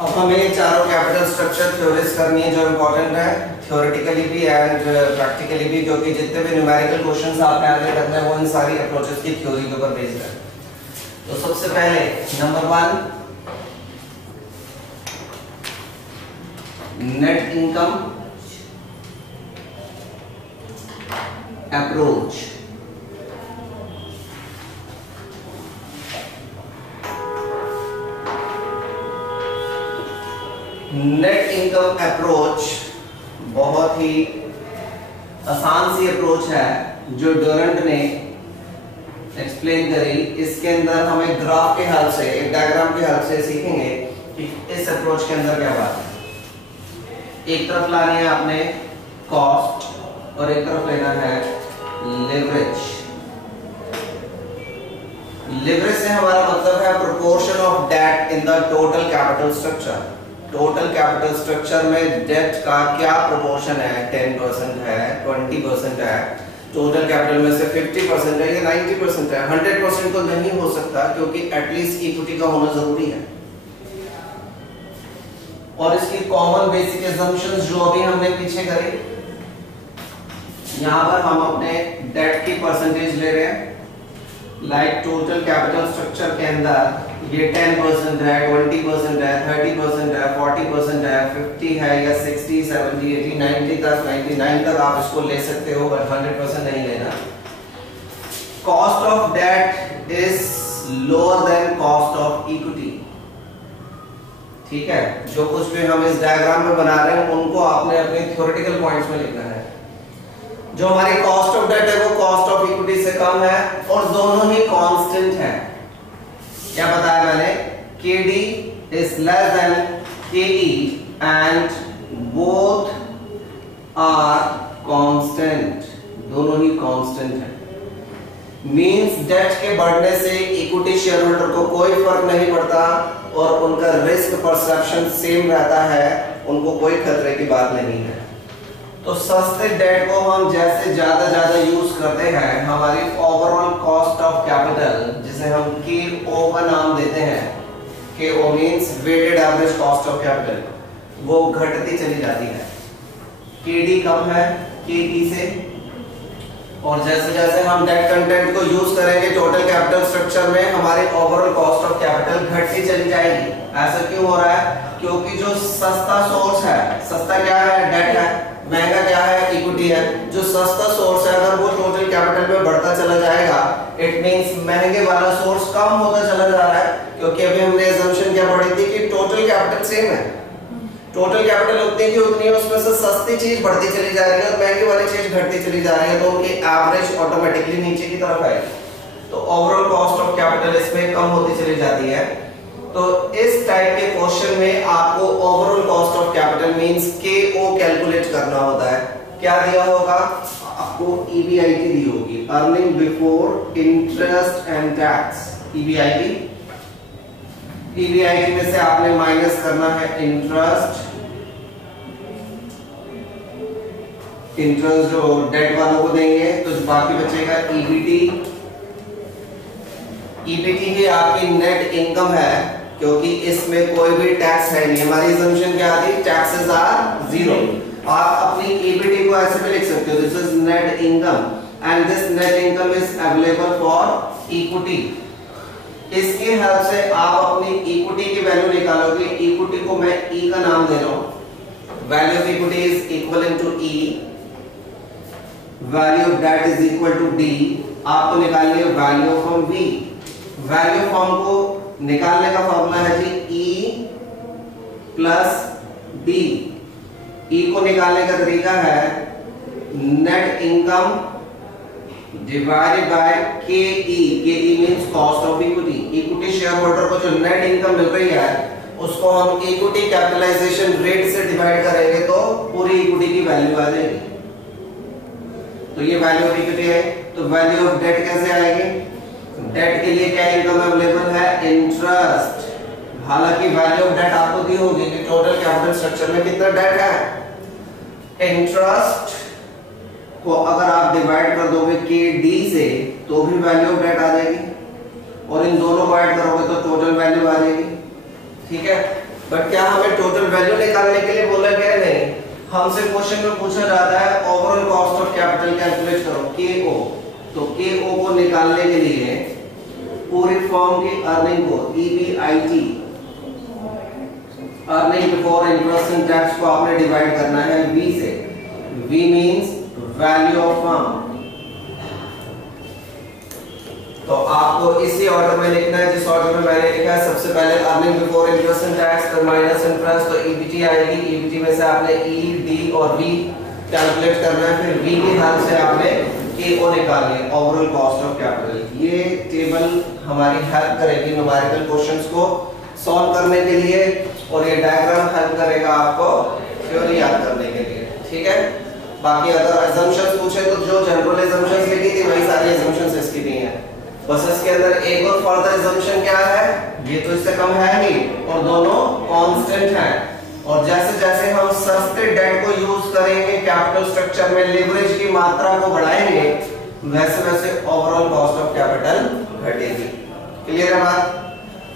अब हमें चारों कैपिटल स्ट्रक्चर थ्योरीज करनी है जो इम्पोर्टेंट है थ्योरेटिकली भी एंड प्रैक्टिकली भी, क्योंकि जितने भी न्यूमेरिकल क्वेश्चंस आपने आगे करने हैं वो इन सारी अप्रोचेस की थ्योरी के ऊपर बेस्ड है। तो सबसे पहले number 1 net income approach. Net income approach बहुत ही आसान सी अप्रोच है जो डोरंट ने एक्सप्लेन करी। इसके अंदर हमें ग्राफ के हेल्प से, एक डायग्राम के हेल्प से सीखेंगे कि इस अप्रोच के अंदर क्या बात है। एक तरफ लानी है आपने कॉस्ट और एक तरफ लेना है लेवरेज। लेवरेज से हमारा मतलब है proportion of debt in the total capital structure. Total capital structure में डेट का क्या प्रोपोर्शन है, 10% है, 20% है, टोटल कैपिटल में से 50% है या 90% है। 100% तो नहीं हो सकता क्योंकि एटलीस्ट इक्विटी का होना जरूरी है। और इसकी कॉमन बेसिक असम्पशंस जो अभी हमने पीछे करी, यहां पर हम अपने डेट की परसेंटेज ले रहे हैं। लाइक टोटल कैपिटल स्ट्रक्चर के अंदर ये 10% है, 20% है, 30% है, 40% है, 50 है या 60, 70, 80, 90 तक, 99 तक आप इसको ले सकते हो, बट 100% नहीं लेना। Cost of debt is lower than cost of equity. ठीक है, जो कुछ भी हम इस डायग्राम में बना रहे हैं उनको आपने अपने थ्योरेटिकल पॉइंट्स में लिखना है। जो हमारी कॉस्ट ऑफ डेट है वो कॉस्ट ऑफ इक्विटी से कम है और दोनों ही कांस्टेंट है। क्या बताया मैंने, KD is less than KE and both are constant, दोनों ही कांस्टेंट है। मींस डेट के बढ़ने से इक्विटी शेयर होल्डर को कोई फर्क नहीं पड़ता और उनका रिस्क परसेप्शन सेम रहता है, उनको कोई खतरे की बात नहीं है। तो सस्ते डेट को हम जैसे ज्यादा यूज करते हैं, हमारी ओवरऑल कॉस्ट ऑफ कैपिटल जिसे हम KO का नाम देते हैं, KO means weighted average cost of capital, वो घटती चली जाती है। KD कम है KE से, और जैसे जैसे हम डेट कंटेंट को यूज करेंगे टोटल कैपिटल स्ट्रक्चर में, हमारी ओवरऑल कॉस्ट ऑफ कैपिटल घटती चली जाएगी। ऐसा क्यों हो रहा है? क्योंकि जो सस्ता सोर्स है, सस्ता क्या है? डेट है। महंगा क्या है? इक्विटी है। जो सस्ता सोर्स है अगर वो टोटल कैपिटल में बढ़ता चला जाएगा, इट मींस महंगे वाला सोर्स कम होता चला जा रहा है। क्योंकि अभी हमने असम्पशन क्या पढ़ी थी कि टोटल कैपिटल सेम है, टोटल कैपिटल उतनी की उतनी है, उसमें से सस्ती चीज बढ़ती चली जा रही है और महंगी वाली चीज घटती चली जा रही है, तो उनकी एवरेज ऑटोमेटिकली नीचे की तरफ आएगी। तो ओवरऑल कॉस्ट ऑफ कैपिटल इसमें कम होती चली जाती है। तो इस टाइप के क्वेश्चन में आपको overall cost of capital means KO calculate करना होता है। क्या दिया होगा आपको? EBIT दी होगी, earning before interest and tax. EBIT में से आपने माइनस करना है इंटरेस्ट जो डेट वालों को देंगे, तो बाकी बचेगा EBT ही आपकी नेट इनकम है, क्योंकि इसमें कोई भी टैक्स है नहीं। हमारी असम्पशन क्या थी? Taxes are 0। आप अपनी EBT को ऐसे भी लिख सकते हो, this is net income and this net income is available for equity. इसके हेल्प से आप अपनी इक्विटी की वैल्यू निकालोगे। इक्विटी को मैं E का नाम दे रहा हूं। Value of equity is equivalent to E, value of debt is equal to D। आपको निकालनी है value from V। Value form को निकालने का फॉर्मूला है जी E प्लस D। E को निकालने का तरीका है net income divided by KE। KE means cost of equity. Equity shareholder को जो नेट इनकम मिल रही है उसको हम इक्विटी कैपिटलाइजेशन रेट से डिवाइड करेंगे तो पूरी इक्विटी की वैल्यू आ जाएगी। तो ये वैल्यू ऑफ इक्विटी है। तो वैल्यू ऑफ डेट कैसे आएगी? डेट के लिए क्या इनकम अवेलेबल है? इंटरेस्ट। हालांकि वैल्यू ऑफ डेट आपको दी होगी कि टोटल कैपिटल स्ट्रक्चर में कितना डेट है। इंटरेस्ट को अगर आप डिवाइड कर दोगे KD से तो भी वैल्यू ऑफ डेट आ जाएगी, और इन दोनों को ऐड करोगे तो टोटल वैल्यू आ जाएगी। ठीक है, बट क्या हमें टोटल वैल्यू निकालने के लिए बोला गया? नहीं, हमसे क्वेश्चन में पूछा जाता है overall cost of capital calculate करो, केओ। तो केओ को निकालने के लिए पूरी फर्म की अर्निंग को, EBIT, earning before interest and tax को आपने डिवाइड करना है वी से। V means value of firm. तो आपको इसी ऑर्डर में लिखना है जिस ऑर्डर में मैंने लिखा है। सबसे पहले earning before interest and tax, फिर माइनस इंटरेस्ट, तो ईबीटी आएगी। ईबीटी में से आपने ई, डी और वी कैलकुलेट करना है। फिर वी की हेल्प से आपने केओ निकालनी है, ओवरऑल कॉस्ट ऑफ कैपिटल। ये टेबल हमारी हेल्प करेगी न्यूमेरिकल क्वेश्चंस को सॉल्व करने के लिए, और ये डायग्राम हेल्प करेगा आपको थ्योरी याद करने के लिए। ठीक है, बाकी अगर assumptions पूछे तो जो जनरल assumptions लिखी थी वही सारी assumptions इसकी भी हैं। बस इसके अंदर एक और फर्दर assumption क्या है, ये तो इससे कम है ही और दोनों कांस्टेंट हैं। और जैसे जैसे हम सस्ते डेट को यूज करेंगे कैपिटल स्ट्रक्चर में, लेवरेज की मात्रा को बढ़ाएंगे, वैसे वैसे ओवरऑल कॉस्ट ऑफ कैपिटल घटेगी। क्लियर है बात?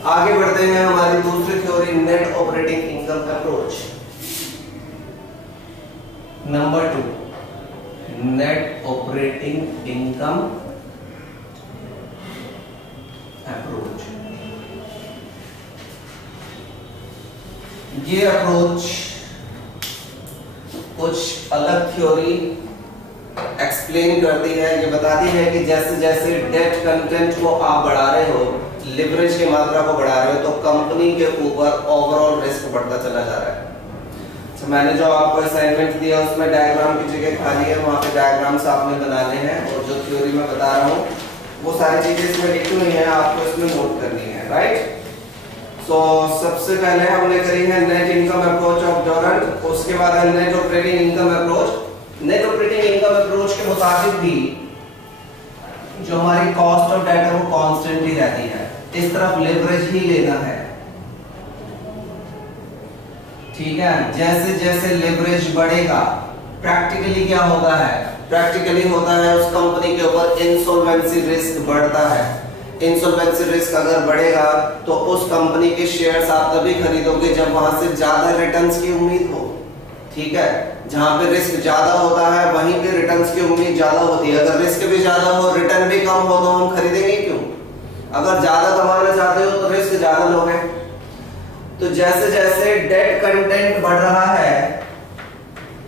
आगे बढ़ते हैं हमारी दूसरी theory, net operating income approach. Number 2, net operating income approach. ये अप्रोच कुछ अलग थ्योरी एक्सप्लेन करती है। ये बताती है कि जैसे जैसे डेट कंटेंट को आप बढ़ा रहे हो, लिवरेज की मात्रा को बढ़ा रहे हो, तो कंपनी के ऊपर ओवरऑल रिस्क बढ़ता चला जा रहा है। तो मैंने जो आपको असाइनमेंट दिया उसमें डायग्राम की जगह खाली है, वहां पे डायग्राम्स आपने बनाने हैं, और जो थ्योरी मैं बता रहा हूँ वो सारी चीजें इसमें लिखी हुई हैं, आपको इसमें नोट करनी है। राइट? सो सबसे पहले हमने करी है नेट इनकम अप्रोच ऑफ डोरंट, उसके बाद है net operating income approach. Net operating income approach के मुताबिक भी जो हमारी कॉस्ट ऑफ डेट है वो कांस्टेंट ही रहती है, इस तरफ लेवरेज ही लेना है। ठीक है, जैसे जैसे लेवरेज बढ़ेगा, प्रैक्टिकली क्या होता है? प्रैक्टिकली होता है उस कंपनी के ऊपर इंसॉल्वेंसी रिस्क बढ़ता है। इंसॉल्वेंसी रिस्क अगर बढ़ेगा तो उस कंपनी के शेयर्स आप तभी खरीदोगे जब वहां से ज्यादा रिटर्न्स की उम्मीद हो। ठीक है, जहां पे रिस्क ज्यादा होता है वहीं पे रिटर्न्स की उम्मीद ज्यादा होती है। अगर रिस्क भी ज्यादा हो, रिटर्न भी कम हो, तो हम खरीदेंगे क्यों? अगर ज्यादा कमाना चाहते हो तो रिस्क ज्यादा लोगे। तो जैसे जैसे डेट कंटेंट बढ़ रहा है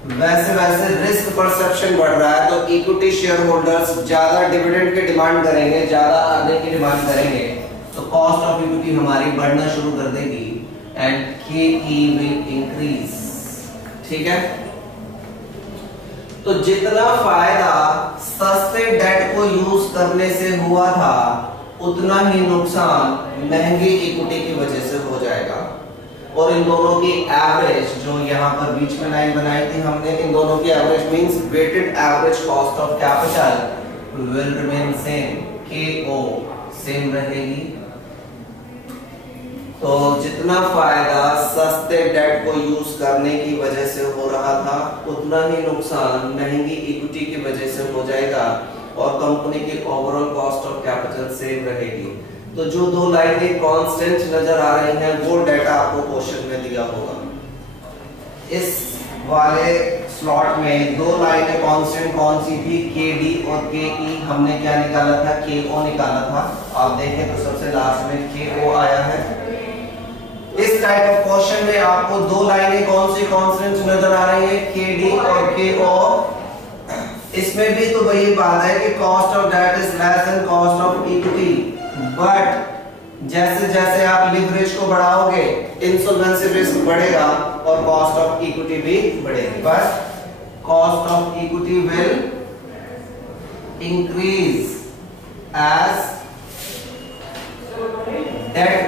वैसे वैसे रिस्क परसेप्शन बढ़ रहा है, तो इक्विटी शेयर होल्डर्स ज्यादा डिविडेंड की डिमांड करेंगे, ज्यादा अर्निंग की डिमांड करेंगे, तो कॉस्ट ऑफ इक्विटी हमारी बढ़ना शुरू कर देगी एंड केई विल इंक्रीज। ठीक है, तो जितना फायदा सस्ते डेट को यूज करने से हुआ था उतना ही नुकसान महंगी इक्विटी की वजह से हो जाएगा। और इन दोनों की एवरेज, जो यहाँ पर बीच में लाइन बनाई थी हमने, इन दोनों की average means weighted average cost of capital will remain same, KO same रहेगी। तो जितना फायदा सस्ते डेट को यूज करने की वजह से हो रहा था उतना ही नुकसान महंगी इक्विटी की वजह से हो जाएगा, और कंपनी की overall cost of capital same रहेगी। तो जो दो लाइनें कांस्टेंट नजर आ रही हैं वो डाटा आपको क्वेश्चन में दिया होगा। इस वाले स्लॉट में दो लाइनें कांस्टेंट कौन सी थी? के डी और के ई। हमने क्या निकाला था? के ओ निकाला था। आप देखें तो सबसे लास्ट में के ओ आया है। इस टाइप ऑफ क्वेश्चन में आपको दो लाइनें कौन सी कांस्टेंट नजर आ रही है? के डी और के ओ। इसमें भी तो वही बात है कि cost of debt is less than cost of equity, but जैसे जैसे आप लिवरेज को बढ़ाओगे इंसॉल्वेंसी रिस्क बढ़ेगा और कॉस्ट ऑफ इक्विटी भी बढ़ेगी। बस cost of equity will increase as debt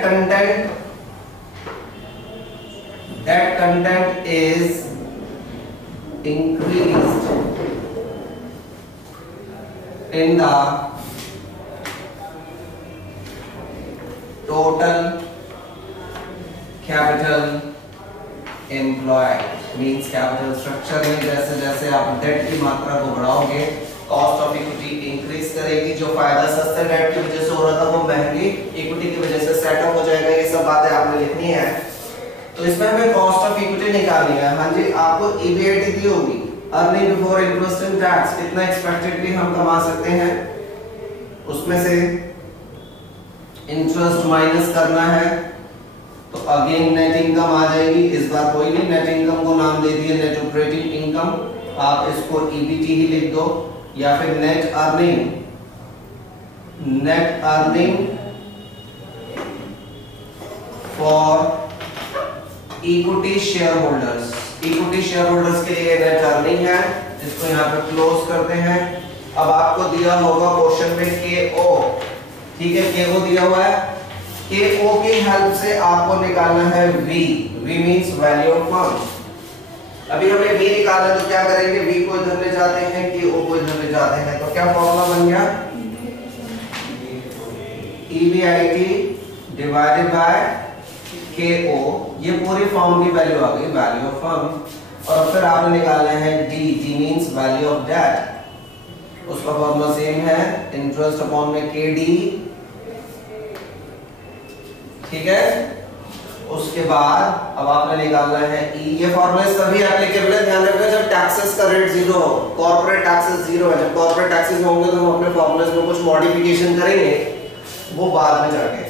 content is increased in the total capital employed, means capital structure में जैसे जैसे आप डेट की मात्रा को बढ़ाओगे कॉस्ट ऑफ इक्विटी इंक्रीज करेगी। जो फायदा सस्ते डेट की वजह से हो रहा था वो महंगी इक्विटी की वजह से सेटअप हो जाएगा। ये सब बातें आपने लिखनी है। तो इसमें हमें कॉस्ट ऑफ इक्विटी निकालनी है। हाँ जी, आपको ईबीआईटी दी होगी, earning before interest and tax, कितना एक्सपेक्टेडली हम कमा सकते हैं, उसमें से इंटरेस्ट माइनस करना है तो अगेन नेट इनकम आ जाएगी। इस बार कोई नहीं, नेट इनकम को नाम दे दिया नेट ऑपरेटिंग इनकम, आप इसको ईबीटी ही लिख दो, या फिर net earning for equity share holders. Equity share holders के लिए नेट अर्निंग है, इसको यहाँ पे क्लोज करते हैं। अब आपको दिया होगा क्वेश्चन में केओ, ठीक है, केओ दिया हुआ है, केओ की हेल्प से आपको निकालना है V, V means value of fund. अभी हमें वी निकालना है तो क्या करेंगे, वी को इधर ले जाते हैं, केओ को इधर ले जाते हैं, तो क्या फॉर्मूला बन गया, EBIT डिवाइडेड बाय KO, ये पूरी फॉर्म की वैल्यू आ गई, वैल्यू ऑफ फर्म। और फिर आपने निकालना है D, D means value of debt, उसका फॉर्मूला सेम है, इंटरेस्ट अपॉन में KD, ठीक है। उसके बाद अब आपने निकालना है E, ये फॉर्मूले सभी एप्लीकेबल है, ध्यान रखना जब टैक्सेस का रेट जीरो हो, कॉर्पोरेट टैक्सेस जीरो है, जब कॉर्पोरेट टैक्सेस होंगे तो हम अपने फॉर्मूलेस में कुछ मॉडिफिकेशन करेंगे, वो बाद में जाके।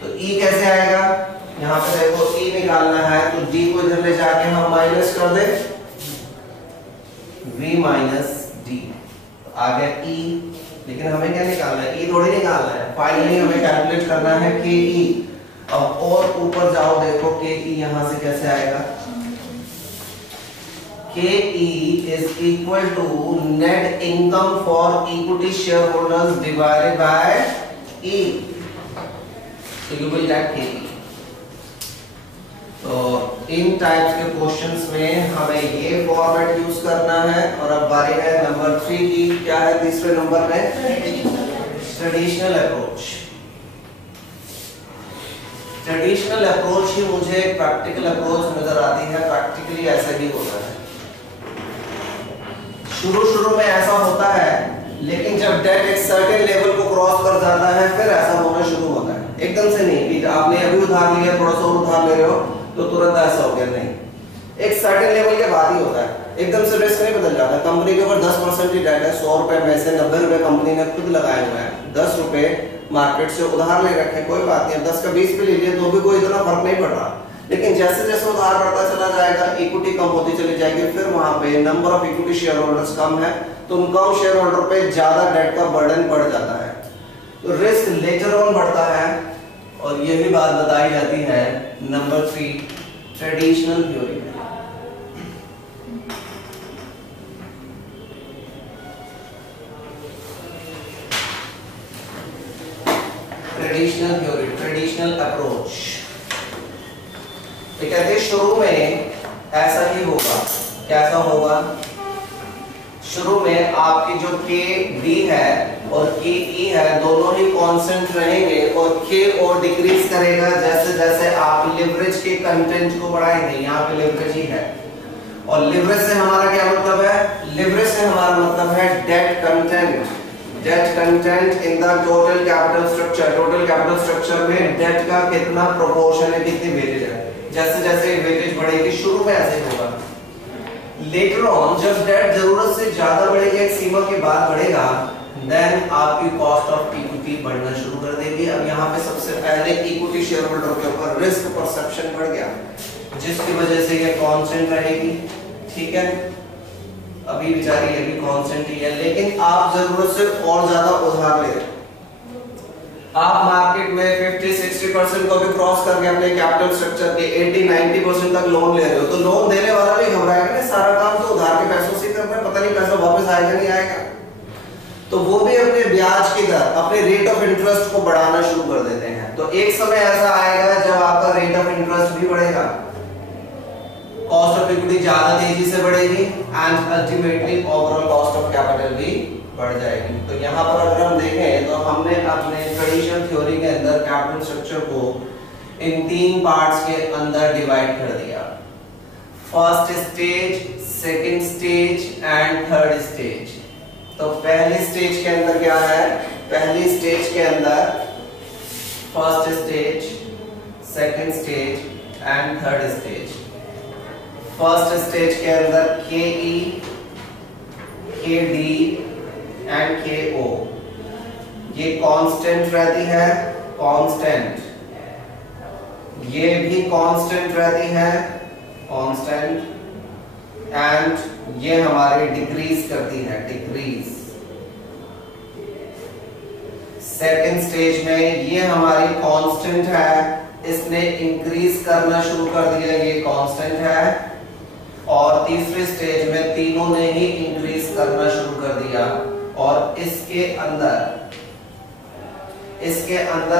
तो E कैसे आएगा, यहाँ पे देखो E निकालना है तो D को इधर ले जाके हम माइनस कर दे, V माइनस D, तो आ गया E। लेकिन हमें क्या निकालना है, E थोड़ी निकालना है, फाइनली हमें कैलकुलेट करना है KE। अब और ऊपर जाओ, देखो KE यहां से कैसे आएगा, KE is equal to net income for equity shareholders divided by E, so you will get KE। तो इन टाइप्स के क्वेश्चंस में हमें ये फॉर्मेट यूज करना है। और अब बारी है नंबर 3 की, क्या है तीसरे नंबर में, ट्रेडिशनल अप्रोच। ट्रेडिशनल अप्रोच ही मुझे प्रैक्टिकल अप्रोच नजर आती है, प्रैक्टिकली ऐसा ही होता है। शुरू में ऐसा होता है, लेकिन जब डेट एक सर्टेन लेवल को क्रॉस कर जाता है फिर ऐसा होना शुरू होता है। एकदम से नहीं कि आपने अभी उधार लिया, थोड़ा सा उधार ले रहे हो तो तुरंत ऐसा हो गया, नहीं, एक सर्टेन लेवल के बाद ही होता है, एकदम से रिस्क नहीं बदल जाता। कंपनी के ऊपर 10% ही डेट है, 100 रुपए में से 90 रुपए कंपनी ने खुद लगाए हुए हैं, 10 रुपए मार्केट से उधार ले रखे, कोई बात नहीं, 10 का 20 पे ले लिए तो भी कोई इतना फर्क नहीं पड़ रहा। लेकिन जैसे जैसे उधार बढ़ता चला जाएगा, इक्विटी कम होती चली जाएगी, फिर वहां पे number of equity share holders कम है तो उन कम शेयर होल्डर पे ज्यादा डेट का बर्डन बढ़ जाता है, तो रिस्क लेटर ऑन बढ़ता है। और यही बात बताई जाती है नंबर 3 ट्रेडिशनल थ्योरी में। ट्रेडिशनल थ्योरी, ट्रेडिशनल अप्रोच, तो कहते हैं शुरू में ऐसा ही होगा। कैसा होगा, शुरू में आपकी जो के बी है और के ई है दोनों ही कांस्टेंट रहेंगे और के और डिक्रीज करेगा जैसे जैसे आप लिवरेज के कंटेंट को बढ़ाएंगे। यहाँ पे लिवरेज ही है, और लिवरेज से हमारा क्या मतलब है, लिवरेज से हमारा मतलब है debt content, debt content in the total capital structure. Total capital structure में डेट का कितना प्रोपोर्शन है, कितनी वेटेज है, जैसे जैसे वेटेज बढ़ेगी, शुरू में ऐसे होगा, लेटर ऑन जब डेट जरूरत से ज्यादा बढ़ेगी, एक सीमा के बाद बढ़ेगा, देन आपकी कॉस्ट ऑफ इक्विटी बढ़ना शुरू कर देगी। अब यहाँ पे सबसे पहले इक्विटी शेयर होल्डर के ऊपर रिस्क परसेप्शन बढ़ गया, जिसकी वजह से ये कांस्टेंट रहेगी, ठीक है। अभी बेचारी ये भी कांस्टेंट ही है, लेकिन आप जरूरत से और ज्यादा उधार ले रहे हैं, आप मार्केट में 50-60% को भी क्रॉस करके अपने कैपिटल स्ट्रक्चर के 80-90% तक लोन ले रहे हो, तो लोन देने वाला भी घबराएगा ना, सारा काम तो उधार के पैसों से कर रहा है, पता नहीं पैसा वापस आएगा नहीं आएगा, तो वो भी अपने ब्याज की दर, अपने रेट ऑफ इंटरेस्ट को बढ़ाना शुरू कर देते हैं। तो एक समय ऐसा आएगा जब आपका रेट ऑफ इंटरेस्ट भी बढ़ेगा, कॉस्ट ऑफ इक्विटी ज्यादा तेजी से बढ़ेगी and ultimately overall cost of capital भी बढ़ जाएगी। तो यहाँ पर अगर हम देखें तो हमने अपने ट्रेडिशनल थ्योरी के अंदर कैपिटल स्ट्रक्चर को इन 3 पार्ट्स के अंदर डिवाइड कर दिया, first stage, second stage and third stage. तो पहली स्टेज के अंदर क्या है, पहली स्टेज के अंदर first stage, second stage and third stage. First stage के अंदर KE, KD एंड KO ये कांस्टेंट रहती है, कांस्टेंट, ये भी कांस्टेंट रहती है, कांस्टेंट, एंड ये हमारे डिक्रीज करती है, डिक्रीज। सेकेंड स्टेज में ये हमारी कांस्टेंट है, इसने इंक्रीज करना शुरू कर दिया, ये कांस्टेंट है, और तीसरे स्टेज में तीनों ने ही इंक्रीज करना शुरू कर दिया, और इसके अंदर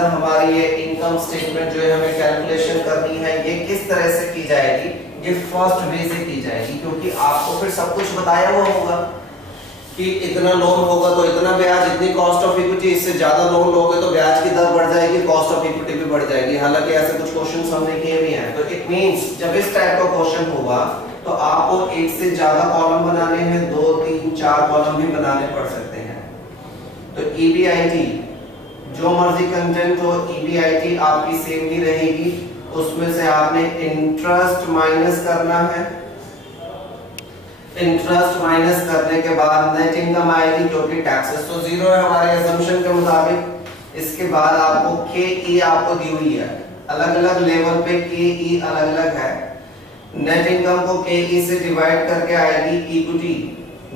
हमारी ये इनकम स्टेटमेंट जो है हमें कैलकुलेशन करनी है, ये किस तरह से की जाएगी, ये फर्स्ट वे से की जाएगी, क्योंकि आपको फिर सब कुछ बताया हुआ होगा कि इतना लोन होगा तो इतना ब्याज, इतनी कॉस्ट ऑफ इक्विटी, इससे ज्यादा लोन लोगे तो ब्याज की दर बढ़ जाएगी, कॉस्ट ऑफ इक्विटी भी बढ़ जाएगी। हालांकि ऐसे कुछ क्वेश्चंस हमने किए भी हैं। तो इट मींस जब इस टाइप का क्वेश्चन होगा तो आपको एक से ज्यादा कॉलम बनाने हैं, 2, 3, 4 कॉलम भी बनाने पड़ सकते हैं। तो EBIT जो मर्जी कंटेंट हो, EBIT आपकी सेम ही रहेगी, उसमें से आपने इंटरेस्ट माइनस करना है, इंटरेस्ट माइनस करने के बाद नेट इनकम आएगी, क्योंकि टैक्सेस तो जीरो है हमारे अजम्पशन के मुताबिक। इसके बाद आपको KE आपको दी हुई है, अलग अलग लेवल पे KE अलग अलग है। नेट इनकम को KE से डिवाइड करके आएगी equity,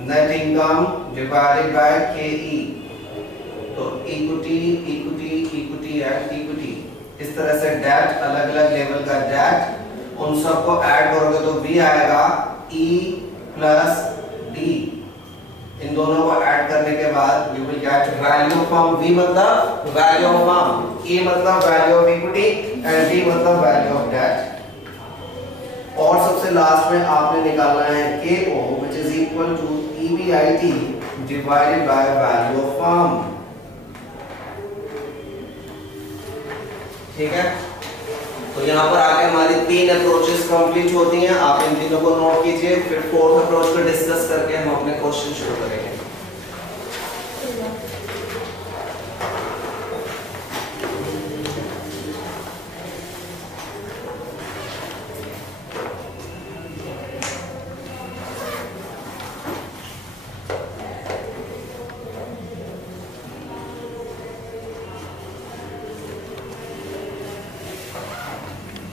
net income divided by KE, तो equity equity equity and equity. इस तरह से डेट, अलग अलग लेवल का डेट, उन सबको ऐड करोगे तो V आएगा, E प्लस D, इन दोनों को ऐड करने के बाद you will get value from V मतलब वैल्यू ऑफ फर्म, E मतलब value of equity and D मतलब वैल्यू ऑफ डेट। और सबसे लास्ट में आपने निकालना है KO which is equal to EBIT divided by value of firm. ठीक है, तो यहाँ पर आके हमारी 3 अप्रोचेस कंप्लीट होती हैं। आप इन तीनों को नोट कीजिए, फिर 4th अप्रोच को डिस्कस करके हम अपने क्वेश्चन शुरू करेंगे।